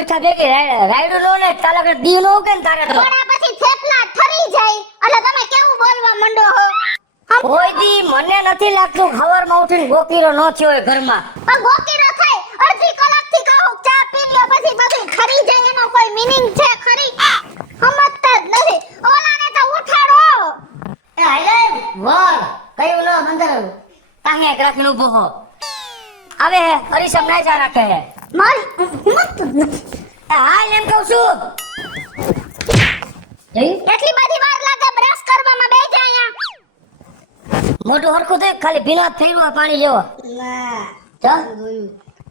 ગોઠા ભેગી રાયડું નો ને તાલક દી નો કે ને તારે તો થોડા પછી થેપલા ઠરી જાય એટલે તમે કેવું બોલવા મંડો હો કોઈ દી મને નથી લાગતું ખબરમાં ઉઠીને ગોકીરો નો થયો હોય ઘરમાં પણ ગોકીરો થાય અડધી કલાકથી કહું ચા પી લ્યો પછી બધું ઠરી જાય એનો કોઈ મીનિંગ છે ખરી સમજતા જ નથી ઓલાને તો ઉઠાડો એ હાલે વર કયું નો અંદર તાંગે રાખીને ઊભો હો આવે હરીસમ ના જા રાખે મારી હિંમત જ નથી હાલ એમ કહું છું જઈ એટલી બધી વાર લાગે બ્રશ કરવામાં બેસી જા અહીંયા મોટું હરખું થઈ ખાલી ભીના થઈનું પાણી લેવો ના ચાલ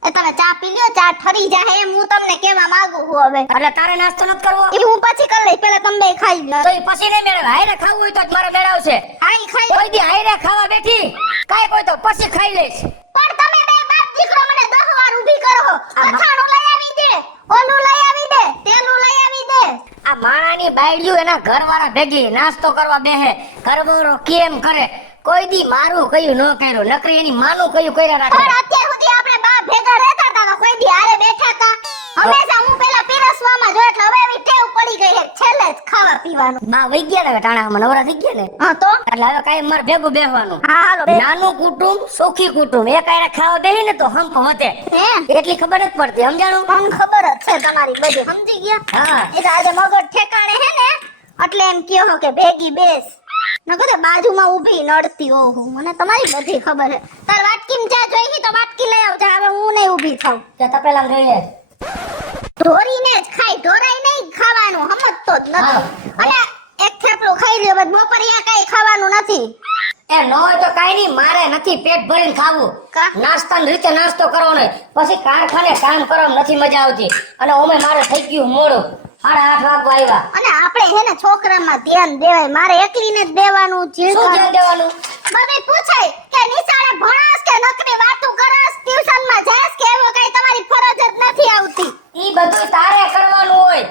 એ તમે ચા પી લ્યો ચા ઠરી જાય એમ હું તમને કહેવા માંગુ છું હવે એટલે તારે નાસ્તો નથી કરવો એ હું પછી કરી લઈશ પહેલા તમે બે ખાઈ લો તો એ પછી નહીં મેળવે હાયરે ખાવું હોય તો જ મારે મેળવશે આઈ ખાઈ કોઈ દી હાયરે ખાવા બેઠી કાઈ કોઈ તો પછી ખાઈ લઈશ પણ તમે બે બાપ દીકરો મને 10 વાર ઊભી કરો અથાણું લઈ આવી દે ઓલું લઈ આવી દે તેલું લઈ આવી દે આ માણાની બાયડિયું એના ઘરવાળા ભેગી નાસ્તો કરવા બેહે ઘરવાળો કેમ કરે કોઈ દી મારું કયું ન કર્યું નકરી એની માનું કયું કર્યા રાખે પણ અત્યાર સુધી આપણે બા ભેગા રહેતા હતા તો કોઈ દી હારે બેઠા હતા હંમેશા હું પેલા પીરસવામાં જો એટલે હવે એવી ટેવ પડી ગઈ છે છેલ્લે જ ખાવા પીવાનું બા વઈ ગયા ને ટાણામાં નવરા થઈ ગયા ને હા તો એટલે હવે કાઈ માર ભેગું બેહવાનું હા હાલો નાનું કુટુંબ સુખી કુટુંબ એક આયરા ખાવા બેહી ને તો હંપ વધે હે એટલી ખબર જ પડતી સમજાણું મને ખબર જ છે તમારી બધી સમજી ગયા હા એટલે આજે મગજ ઠેકાણે હે ને એટલે એમ કહો કે ભેગી બેસ નકર બાજુમાં ઊભી નડતી હો હું મને તમારી બધી ખબર છે તાર વાટકીમ ચા જોઈ તો વાટકી લઈ આવજે હવે હું નહીં ઊભી થાઉં તે તપેલા જોઈએ ઢોરીને જ ખાઈ ઢોરાઈ નહીં ખાવાનું સમજતો જ નથી અને એક થેપલું ખાઈ લ્યો બસ બપોરિયા કાઈ ખાવાનું નથી એ ન હોય તો કાઈ નહીં મારે નથી પેટ ભરીને ખાવું કા? નાસ્તાની રીતે નાસ્તો કરવાનો પછી કારખાને કામ કરવામાં નથી મજા આવતી અને ઓમે મારે થઈ ગયું મોડું 8:30 વાગવા આવ્યા અને આપણે હે ને છોકરામાં ધ્યાન દેવાય મારે એકલીને જ દેવાનું છે શું ધ્યાન દેવાનું બધે પૂછાય કે નિશાળે ભણાસ કે નકરી વાતું કરસ ટ્યુશનમાં જાસ કે એવો કઈ તમારી ફરજ જ નથી આવતી ઈ બધું તારે કરવાનું હોય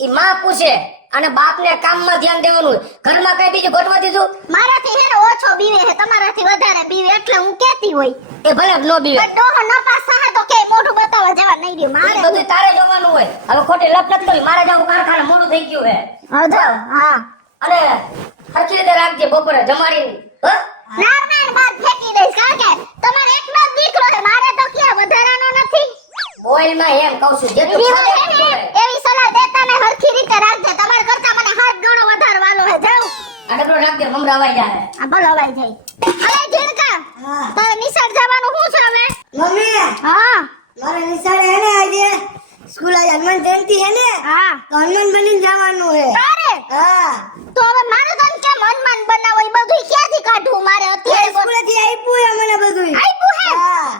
ઈ માં પૂછે અને બાપને કામમાં ધ્યાન દેવાનું હોય ઘરમાં કઈ બીજું ગોઠવા દીધું મારાથી હે ને ઓછો બીવે છે તમારાથી વધારે બીવે એટલે હું કહેતી હોય એ ભલે નો બીવે પણ ડોહો ન પાસ થાય તો કે મોઢું બતાવવા જવા નહીં દે ઈ મારે બધું તારે જોવાનું હોય હવે ખોટી લપ નથી કરવી મારે જાવ કારખાને મોડું થઈ ગયું હે હા અને હરખી રીતે રાખજે બપોરે જમાડીને હો નાર બાદ ફેંકી દઈશ કારણ કે તમારે એકનો જ દીકરો છે મારે તો ક્યાં વધારાનો નથી બોઈલમાં એમ કહું છું જેટલું જીવો ખાધે છે એટલું ને કરે. એવી સલાહ દેતા ને હરખી રીતે રાખજે તમાર કરતા મને હાથ ગણો વધારે વાલો હે જાવ આ ડબલો રાખજે મમરા વાઈ જાય આ બોલો વાઈ જાય અરે ઝીણકા તારે નિશાળ જવાનું શું છે હવે મમ્મી હા મારે નિશાળે હે ને આજે સ્કૂલ આજે હનુમાન જયંતિ હે ને હા તો હનુમાન બનીને જવાનું હે તારે હા તો હવે મારે તને કેમ હનુમાન બનાવો એ બધું ક્યાંથી કાઢવું મારે અત્યારે સ્કૂલેથી આપ્યું હે મને બધું આપ્યું હે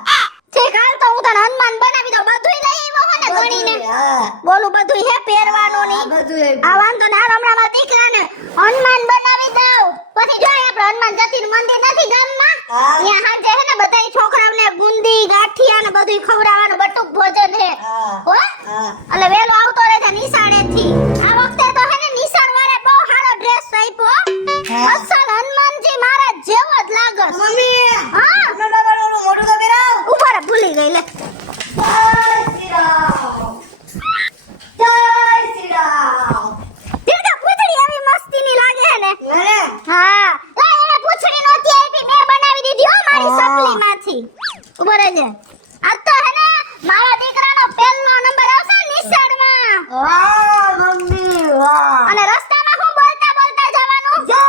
હા ઠીક હાલ તો હું તને હનુમાન બનાવી દઉં બધું લઈ આવ્યો હો ને ગણીને હા બોલું બધું હે પહેરવાનું આ ની બધું આ વાંધો ને હાલ હમણાં મારા દીકરાને હનુમાન બનાવી દઉં પછી જો આપણે હનુમાન જતીન મંદિર નથી ગામમાં હા. ત્યાં હાજે હે ને બધાય છોકરાઓને બુંદી ગાંઠિયા ને બધું ખવડાવવાનું બટુક ભોજન હે હા. હો હા એટલે વેલો આવતો રહેજે નિશાળેથી આ વખતે તો હે ને નિશાળ વાળે બહુ સારો ડ્રેસ આપ્યો હા. અસલ હનુમાનજી મારા જેવો જ લાગે મમ્મી હા હનુમાન બાબાનું ઓલું મોઢું તો પહેરાવ ઉપર ભૂલી ગઈ લે જય શ્રી રામ જય શ્રી રામ દીકરા પૂછડી એવી મસ્તીની લાગે હે ને મને હા લા એને પૂછડી નહોતી આપી મેં બનાવી દીધી હો મારી હા. સપલીમાંથી ઉપર રહેજે આ તો હે ને મારા દીકરાનો પહેલો નંબર આવશે નિશાળમાં વાહ મમ્મી વાહ અને રસ્તામાં હું બોલતા બોલતા જવાનું જય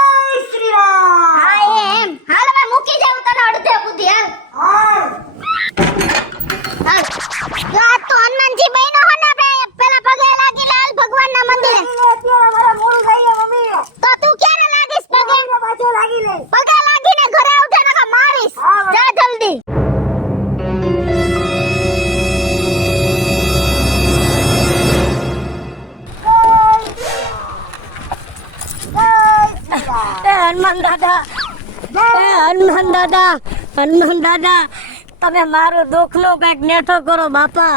શ્રી રામ હા એમ હાલ હવે મૂકી જાઉં તને અડધે બુદ્ધિ હાલ હા હાલ જો આ તો હનુમાનજી બહેનો હો ને આપણે પેલા પગે લાગી લાલ ભગવાનના મંદિરે અત્યારે મારા મોઢું થઈ ગયું મમ્મી તો તું ક્યારે લાગીશ પગે મમ્મીને પાછો લાગી લે પગે લાગીને ઘરે આવજે નકા મારીશ હા, બરાબર. જા જલ્દી હનુમાન દાદા હનુમાન દાદા તમે મારું દુઃખનો કઈક નેઠો કરો બાપા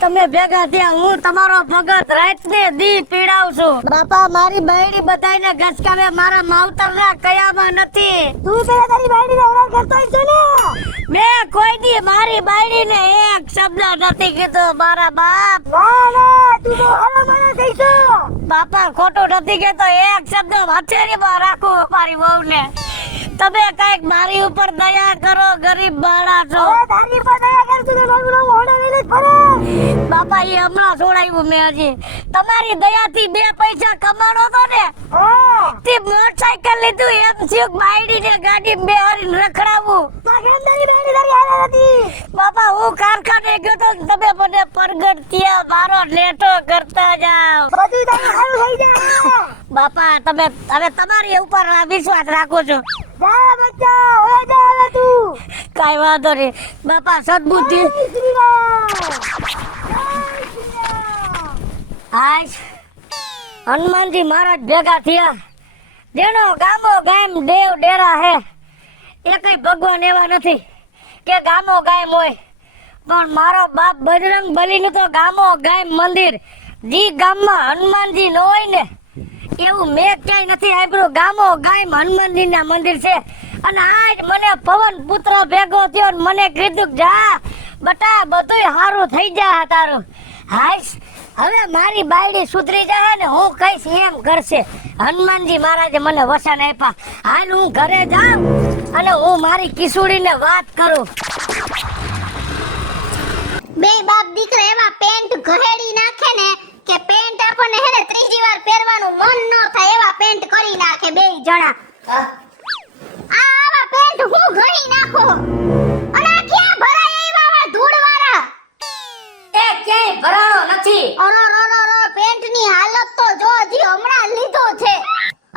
તમે ભેગા થયા હું તમારો ભગત રાત ને દી પીડાવ છું બાપા મારી બાયડી બધાયને ગસકાવે મારા માવતરના કયામાં નથી તું પેલા તારી બાયડીને હેરાન કરતો જ છો ને. મેં કોઈ દી મારી બાયડીને એક શબ્દ નથી કીધો મારા બાપ ના ના તું તો હાલો મને કહીશો. બાપા ખોટું નથી કહેતો એક શબ્દ હથેળીમાં રાખું મારી વહુને તમે કઈક મારી ઉપર દયા કરો ગરીબ બાળા છો હવે તારી પર દયા કરશું તો મારું નામ હોડે લઈને જ ફરે. બાપા એ હમણાં છોડાવ્યું મેં હજી તમારી દયાથી 2 પૈસા કમાણો તો ને હા તે મોટરસાઇકલ લીધું એમ થયું બાયડીને ગાડી બેહારીને રખડાવું તો કેમ તારી બાયડી તારી હારે હતી. બાપા હું કારખાને ગયો તો તમે મને પરગટ થયા મારો લેટો કરતા જાવ બધું તારું સારું થઈ જાય. બાપા તમે હવે તમારી ઉપર વિશ્વાસ રાખો છો જા બચ્ચા હવે જા હવે તું. કાઈ વાંધો નહીં બાપા સદબુદ્ધિ જય શ્રી રામ. જય શ્રી રામ. આજ હનુમાનજી મહારાજ ભેગા થયા જેનો ગામો ગામ દેવ ડેરા હે એ કઈ ભગવાન એવા નથી કે ગામો ગામ હોય પણ મારો બાપ બજરંગ બલીનું તો ગામો ગામ મંદિર જી ગામમાં હનુમાનજી ન હોય ને એવું મેં ક્યાંય નથી સાંભળ્યું ગામો ગામ હનુમાનજીના મંદિર છે અને આજ મને પવન પુત્ર ભેગો થયો ને મને કીધું કે જા બટા બધુંય સારું થઈ જા તારું હાશ હવે મારી બાયડી સુધરી જાય ને હું કઈશ એમ કરશે હનુમાનજી મહારાજે મને વસન આપ્યા હાલ હું ઘરે જાઉં અને હું મારી કિશોરીને વાત કરું બે બાપ દીકરા એવા પેન્ટ ઘહેડી નાખે ને કે પેન્ટ આપણને હેને ત્રીજી વાર પહેરવાનું મન ન થાય એવા પેન્ટ કરી નાખે બે જણા. આવા પેન્ટ હું ઘણી નાખો અને આ ક્યાં ભરાય એવા આવા ધૂળવાળા. એ ક્યાંય ભરાણો નથી અરો રો રો રો પેન્ટની હાલત તો જો હજી હમણાં લીધો છે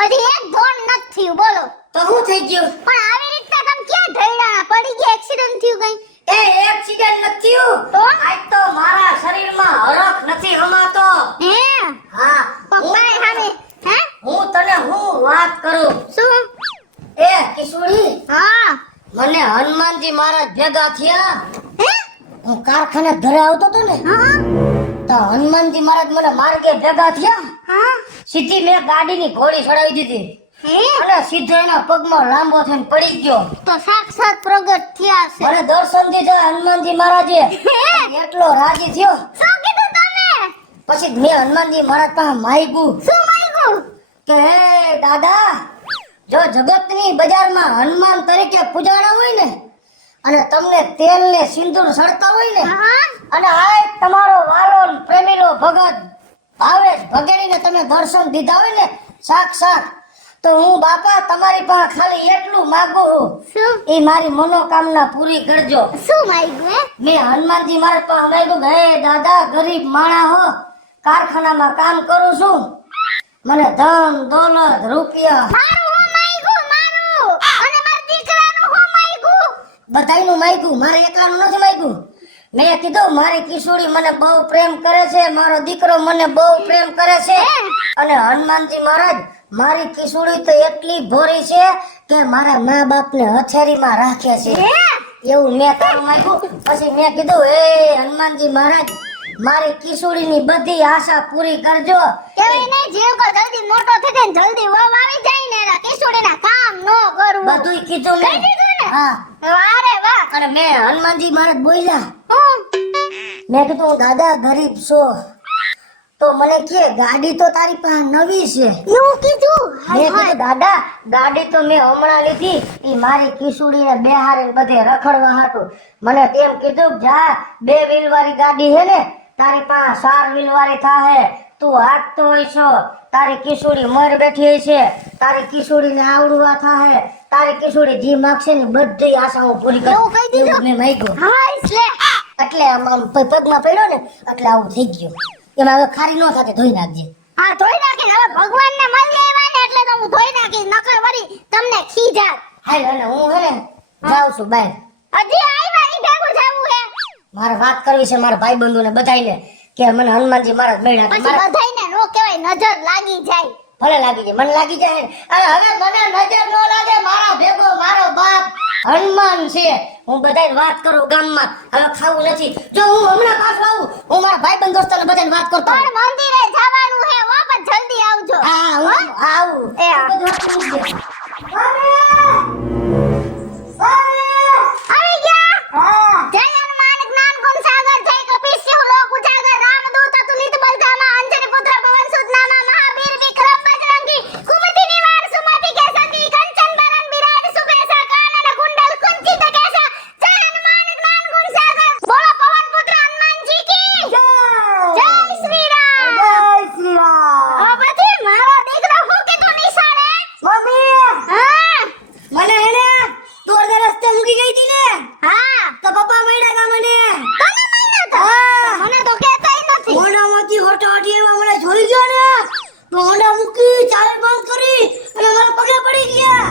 હજી એક ધોણ નથી થયું બોલો. તો શું થઈ ગયું પણ આવી રીતના તમે ક્યાં ઢળ્યા પડી ગયા એક્સિડન્ટ થયું કઈ. એ એક્સિડન્ટ નથી તો? આજ તો મારા શરીરમાં હરખ નથી હમાતો હે હા પપ્પાએ સામે હે હું તને હું વાત કરું શું. એ કિશોરી હા મને હનુમાનજી મહારાજ ભેગા થયા હે હું કારખાને ઘરે આવતો હતો ને હા તો હનુમાનજી મહારાજ મને માર્ગે ભેગા થયા હા સીધી મેં ગાડીની ઘોડી ચડાવી દીધી હે અને સીધો એના પગમાં લાંબો થઈને પડી ગયો તો સાક્ષાત પ્રગટ થયા છે. મને દર્શન દીધા હનુમાનજી મહારાજે એટલો રાજી થયો શું કીધું તમે. પછી મેં હનુમાનજી મહારાજ પાસે માગ્યું શું માંગ્યું. કે હે દાદા જો જગતની બજારમાં હનુમાન તરીકે પૂજાણા હોય ને અને તમને તેલ ને સિંદૂર સળતા હોય ને હા અને આ તમારો વાલો ને પ્રેમીલો ભગત ભાવેશ ભગેડીને તમે દર્શન દીધા હોય ને સાક્ષાત તો હું બાપા તમારી પાસે ખાલી એટલું માંગુ છું શું એ મારી મનોકામના પૂરી કરજો શું માંગ્યું હે. મેં હનુમાનજી મહારાજ પાસે માંગ્યું કે હે દાદા ગરીબ માણા હો કારખાનામાં કામ કરું છું મને ધન દોલત રૂપિયા મારું હું માંગ્યું મારું અને મારા દીકરાનું હું માંગ્યું. બધાયનું માંગ્યું મારે એકલાનું નથી માંગ્યું મેં કીધું મારી કિશોરી મને બહુ પ્રેમ કરે છે મારો દીકરો મને બહુ પ્રેમ કરે છે અને હનુમાનજી મહારાજ મારી કિશોરી તો એટલી ભોરી છે કે મારા મા બાપને હથેળીમાં રાખે છે હે એવું મેં તારું માંગ્યું પછી મેં કીધું હે હનુમાનજી મહારાજ મારી કિશોરીની બધી આશા પૂરી કરજો કેવી નહીં જીવ કો જલ્દી મોટો થઈ જાય ને જલ્દી વહુ આવી જાય ને એના કિશોરીના કામ ન કરવું. બધુંય કીધું મેં કહી દીધું ને? હા વાહ રે વાહ. અને મેં હનુમાનજી મહારાજ બોલ્યા હું મેં કીધું દાદા ગરીબ છો તો મને કે ગાડી તો તારી પાસે નવી છે એવું કીધું. મેં કીધું દાદા ગાડી તો મેં હમણાં લીધી ઈ મારી કિશોરીને બેહારીને બધે રખડવા હાટું મને તેમ કીધું કે જા 2 વ્હીલ વાળી ગાડી હે ને તારી પાસે 4 વ્હીલ વાળી થાહે તું હાંકતો હોય છો તારી કિશોરી મર બેઠી હોય છે તારી કિશોરીને આવડવા થાહે તારી કિશોરી જી માગશે ને બધી આશા હું પૂરી કરું એવું કહી દીધું? એવું મેં માંગ્યું હા એટલે એટલે આમ પગમાં પડ્યો ને એટલે આવું થઈ ગયું એમાં હવે ખારી ન થાતે ધોઈ નાખજે હા ધોઈ નાખે હવે ભગવાનને મળી આવ્યા ને એટલે તો હું ધોઈ નાખીશ નકર વળી તમને ખીજાત. હાલ અને હું હે ને જાઉં છું બહાર હજી આવ્યા ઈ ભેગું જાવું હે. મારે વાત કરવી છે મારા ભાઈબંધોને બધાયને કે મને હનુમાનજી મહારાજ મળ્યા પછી બધાયને નો કહેવાય નજર લાગી જાય ભલે લાગી જાય, મને લાગી જાય. અને હવે મને નજર ન લાગે, મારા ભેગો મારો બાપ હનુમાન છે. હું બધાને વાત કરું ગામમાં, હવે ખાવું નથી. જો હું હમણાં પાછો આવું, હું મારા ભાઈબંધ દોસ્તોને બધાને વાત કરતો હોઉં. પણ મંદિરે જવાનું હે વાપસ જલ્દી આવજો. હા હું આવું. એ આ. બધું વાત કરી દે. આવી ગયા જય હનુમાન જ્ઞાન ગુણ સાગર જય કપીશ શિવ લોક ઉજાગર રામદૂત અતુલિત બલધામા અંજની પુત્ર પવન સુત નામા મહાવીર વિક્રમ બજરંગી કુમતિ નિવાર સુમતિ કે સંગી કંચન બરન વિરાજ સુબેસા કાનન કુંડલ કુંચિત કેસા જય હનુમાન જ્ઞાન ગુણ સાગર બોલો પવન પુત્ર હનુમાનજી કી જય શ્રી રામ. જય શ્રી રામ. આ પછી મારો દીકરો હું કીધું નિશાળે મમ્મી હા મને હે ને તું અડધે રસ્તે મૂકી ગઈ હતી ને, હા તો પપ્પા મળ્યા તા મને. તને મળ્યો તો હા. મને તો કહેતાય નથી. હોન્ડામાંથી હોટાટી એવા મને જોઈ ગયો ને, તો હોન્ડા મૂકી ચાલે બંધ કરી અને મારા પગે પડી ગયા.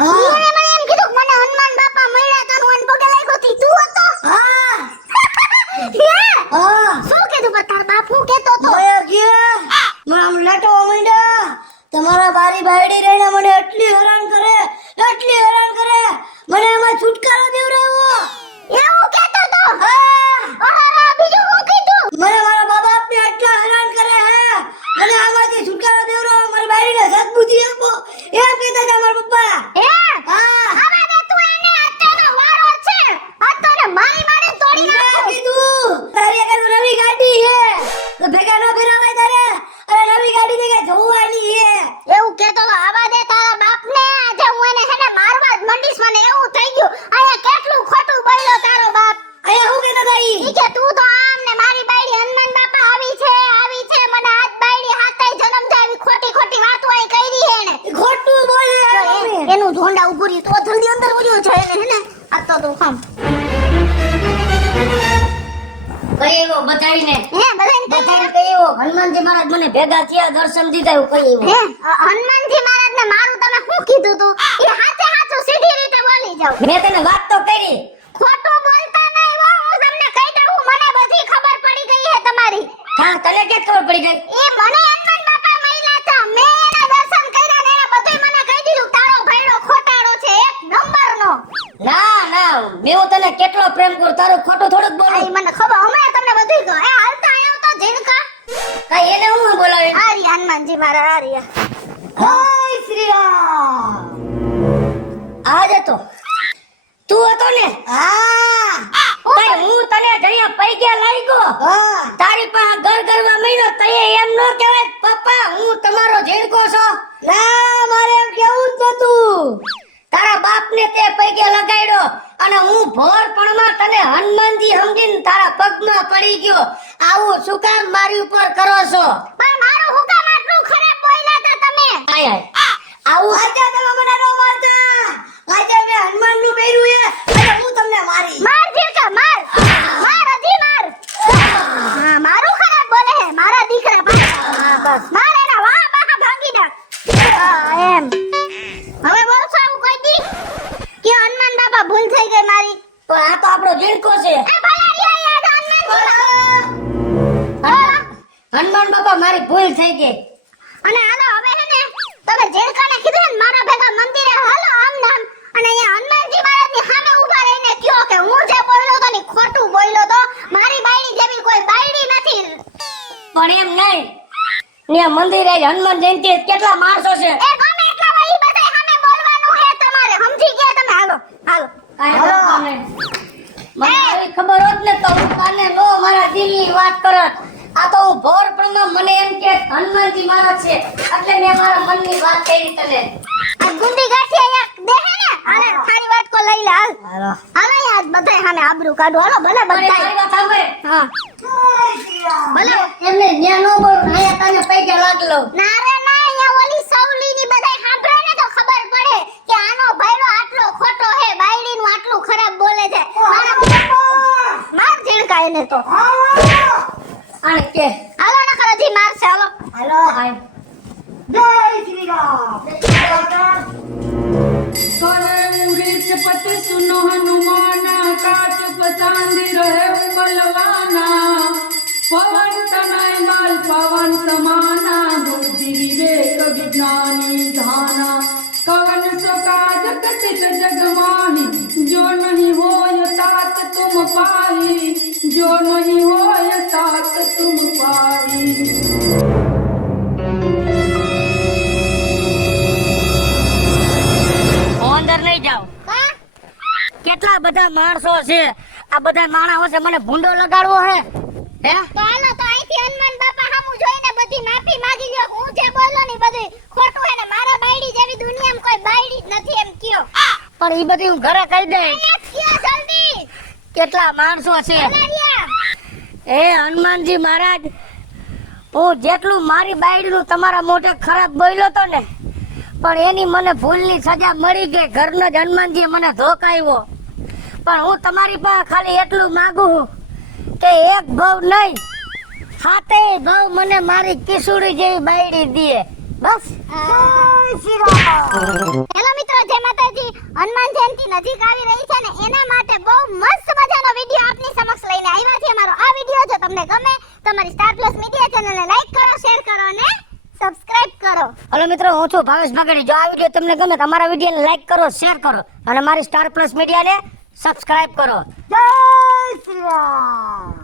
હા. મને એમ કીધું કે મને હનુમાન બાપા મળ્યા તા હું એને પગે લાગ્યો થી તું હતો. હા હે? હા શું કીધું પણ તાર બાપ હું કહેતો તો મોયા ગયા મને આમ લેટવા માંડ્યા. તમારા બારી બાયડી રહીને મને એટલી હેરાન કરે, એટલી હેરાન કરે, મને એમાં છુટકારો દેવરાવો. એવું કહેતો તો હા ઓહો બીજું હું કીધું મને મારા બા બાપને એટલા હેરાન કરે હે, મને આમાંથી છુટકારો દેવરાવો, મારી બાયડીને સદબુદ્ધિ આપો, એમ કહેતા હતા મારા પપ્પા. હે હા આવા દે તું એને અત્યારનો વારો છે આ તને મારી મારી તોડી મેં નાખું. કીધું તારી આગળ નવી ગાડી હે તો ભેગા ન ફેરાવાય તારે, અરે નવી ગાડી ને જોવાની હે. એવું કહેતો તો આવા દે તારા બાપને આજે હું એને હેને મારવા જ મંડીશ. મને એવું થઈ ગયું અહીંયા કેટલું ખોટું બોલ્યો તારો બાપ. અહીંયા હું કહેતા હતા ઈ? ઈ કે તું તો આમ ને મારી બાયડી હનુમાન બાપા આવી છે મને આજ બાયડી હાથે જન્મ જાવી ખોટી ખોટી વાતો આઈ કરી હેને. ઈ ખોટું બોલે હે મમ્મી. એનું ઢોંડા ઉભું રહ્યું તો જલ્દી અંદર ઉડ્યો છે એને હેને આ તો તું ખમ કઈ એવો બધાઈને હે બધાને બધાને કઈ એવો હનુમાનજી મહારાજ મને ભેગા થયા, દર્શન દીધા, એવું કઈ એવો. હે હનુમાનજી મહારાજને મારું તમે શું કીધું તું એ હાથે હાથું સીધી રીતે બોલી જાવ. મેં તને વાત તો કરી. ખોટું બોલતા નહીં હો હું તમને કહી દઉં મને બધી ખબર પડી ગઈ હે તમારી. હા તને કે ખબર પડી ગઈ? એ મને હનુમાન બાપા મળ્યા હતા મેં એના દર્શન કર્યા ને એને બધુંય મને કહી દીધું તારો ભાઈડો ખોટાડો છે એક નંબરનો. ના ના મેં હું તને કેટલો પ્રેમ કરું, તારું ખોટું થોડુંક આ બોલું. ઈ મને ખબર હમણાં તમને બધુંય કહું. એ હાલતા આયા તો ઝીણકા કઈ એને હું બોલાવે? આ રહ્યા હનુમાનજી મારા આ રહ્યા. જય શ્રી રામ. આજ હતો તું હતો ને? હા કઈ હું તને જઅહીંયા પૈગ્યા લાગ્યો, હા તારી પાસે ઘર ઘરમાં મહિનો તયે એમ ન કહેવાય પપ્પા હું તમારો ઝીણકો છો? ના મારે એમ કેવું જ નતું. તારા બાપને તે પૈગે લગાડ્યો અને હું ભોરપણમાં તને હનુમાનજી સમજીને તારા પગમાં પડી ગયો. આવું શું કામ મારી ઉપર કરો છો? પણ મારું હું કામ આટલું ખરાબ બોલ્યા હતા તમે? આય આય આવું આજે તમે મને ન મારતા. આજે મેં હનુમાનનું પહેર્યું હે અને હું તમને મારી. માર ઝીણકા માર માર હજી માર. હા મારું ખરાબ બોલે હે મારા દીકરા પાસે. હા બસ માર એના વાહ બાહ ભાંગી નાખ. હા એમ હવે બોલશો એવું કોઈ દી કે હનુમાન બાપા ભૂલ થઈ ગઈ મારી? પણ આ તો આપણો ઝીણકો છે. આ ભલા રહ્યા યાદ હનુમાન બાપા મારી ભૂલ થઈ ગઈ. અને હાલો હવે હે ને તમે ઝીણકાને કીધું ને મારા ભેગા મંદિરે હાલો આમ નામ અને અહીંયા હનુમાનજી મહારાજની સામે ઊભા રહીને કયો કે હું જે બોલ્યો તો ને ખોટું બોલ્યો તો મારી બાયડી જેવી કોઈ બાયડી નથી. પણ એમ નહીં, ત્યાં મંદિરે હનુમાન જયંતિ કેટલા માણસો છે. એ ગમે એટલા હોય ઈ બધાય સામે બોલવાનું હે તમારે સમજી ગયા તમે હાલો હાલો. કાંઈ વાંધો નહીં. મને આવી ખબર હોત ને તો હું કાને નો મારા દિલની વાત કરત. આ તો હું ભોરપણમાં મને એમ કે હનુમાનજી મહારાજ છે એટલે મેં મારા મનની વાત કરી તને. આ ગુંડી ગાંઠી અહીંયા દેહે ને આને થાળી વાટકો લઈ લે હાલ હાલો હાલો યાર બધાય સામે આબરૂ કાઢો હાલો ભલે મારી બધાય. વાત સાંભળ. હા જય શ્રી રામ. ભલે એમને ન્યા નો બોલ, અહીંયા તને પૈકે લાગલો. ના રે ના અહીંયા ઓલી સવલીની બધાય સાંભળે ને તો ખબર પડે કે આનો ભાઈડો આટલો ખોટો હે બાયડીનું આટલું ખરાબ બોલે છે. માર ઝીણકા એને તો આને કે હાલો નકર હજી મારશે હાલો. હાલો આય. જય શ્રી રામ. पति सुनो हनुमाना काट पचांदी रहे बलवाना पवन तनय बल पवन समाना बुद्धि विवेक इस जग माही जो नहीं होय तात तुम पाई जो नहीं होय तात तुम पाई હું અંદર નહીં જાઉં. કા કેટલા બધા માણસો છે, આ બધા માણસો છે, મને ભૂંડો લગાડવો હે હે? તો હાલો તો અહીંથી હનુમાન બાપા સામું જોઈને બધી માફી માંગી લ્યો. હું જે બોલો ને બધું ખોટું હે ને મારા બાયડી જેવી દુનિયામાં કોઈ બાયડી જ નથી એમ કયો. પણ એ બધી હું ઘરે કહી દઈશ. અહીંયા જ કયો જલ્દી. કેટલા માણસો છે. અલરિયા. એ હનુમાનજી મહારાજ, હું જેટલું મારી બાયડીનું તમારા મોઢે ખરાબ બોલ્યો તો ને, પણ એની મને ભૂલની સજા મળી ગઈ. ઘરનો જ હનુમાનજીએ મને ધોકાવ્યો. પણ હું તમારી પાસે ખાલી એટલું માંગુ છું કે એક ભાવ નહીં, સાતેય ભાવ મને મારી કિશોરી જેવી બાયડી દે. બસ. હેલો મિત્રો, જય માતાજી. હનુમાન જયંતિ નજીક આવી રહી છે ને એના માટે બહુ મસ્ત મજાનો વિડિયો આપની સમક્ષ લઈને આવ્યા છે. અમારો આ વિડિયો જો તમને ગમે તમારી સ્ટાર પ્લસ મીડિયા ચેનલને લાઈક કરો, શેર કરો અને સબસ્ક્રાઇબ કરો. હલો મિત્રો, હું છું ભાવેશ ભાગડી. જો આ વિડીયો તમને ગમે તો અમારા વિડીયોને લાઈક કરો, શેર કરો અને મારી સ્ટાર પ્લસ મીડિયાને સબસ્ક્રાઇબ કરો. જય શ્રી રામ.